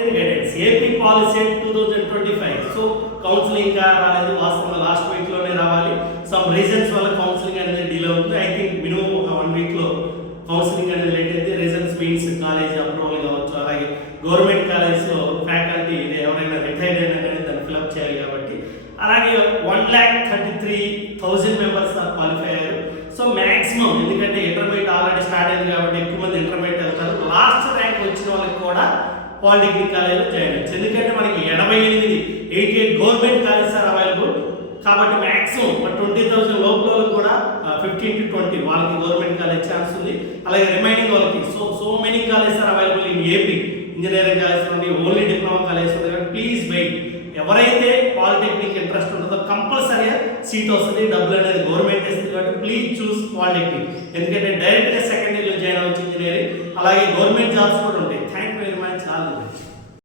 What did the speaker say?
Clear guidance AP policy 2025. So counselling ఇంకా రాలేదు, వాస్తవంగా లాస్ట్ వీక్ లోనే రావాలి. సమ్ రీజన్స్ వల్ల కౌన్సిలింగ్ అనేది డిలే అవుతుంది. ఐ థింక్ మినిమం ఒక 1 వీక్ లో కౌన్సిలింగ్ అనేది లేట్ అయితే. రీజన్స్ మీన్స్ కాలేజ్ అప్రూవల్ కావచ్చు, అలాగే గవర్నమెంట్ కాలేజ్ లో ఫ్యాకల్టీ ఎవరైనా రిటైర్ అయినా కానీ దాన్ని ఫిల్అప్ చేయాలి కాబట్టి. అలాగే 1,33,000 మెంబర్స్ క్వాలిఫై అయ్యారు. సో మ్యాక్సిమం, ఎందుకంటే ఇంటర్మీడియట్ ఆల్రెడీ స్టార్ట్ అయింది కాబట్టి ఎక్కువ మంది ఇంటర్మీడియట్ వెళ్తారు. లాస్ట్ ర్యాంక్ వచ్చిన వాళ్ళకి కూడా పాలిటెక్నిక్ కాలేజ్లో జాయిన్ అవ్వచ్చు. ఎందుకంటే మనకి 88 గవర్నమెంట్ కాలేజ్ సార్ అవైలబుల్ కాబట్టి మ్యాక్సిమం 20,000 లోపల కూడా 15 to 20 వాళ్ళకి గవర్నమెంట్ కాలేజ్ ఛాన్స్ ఉంది. అలాగే రిమైనింగ్ వాళ్ళకి so many college are available in AP. Engineering college నుండి ఓన్లీ డిప్లొమా కాలేజ్ ఉంది కాబట్టి ప్లీజ్ వెయిట్. ఎవరైతే పాలిటెక్నిక్ ఇంట్రెస్ట్ ఉంటుందో కంపల్సరీగా సీట్ వస్తుంది, డబ్బులు అనేది గవర్నమెంట్ ఇస్తుంది కాబట్టి ప్లీజ్ చూస్ పాలిటెక్నిక్. ఎందుకంటే డైరెక్ట్గా సెకండ్ ఇయర్లో జాయిన్ అవ్వచ్చు ఇంజనీరింగ్. అలాగే గవర్నమెంట్ జాబ్స్ కూడా ఉంటాయి.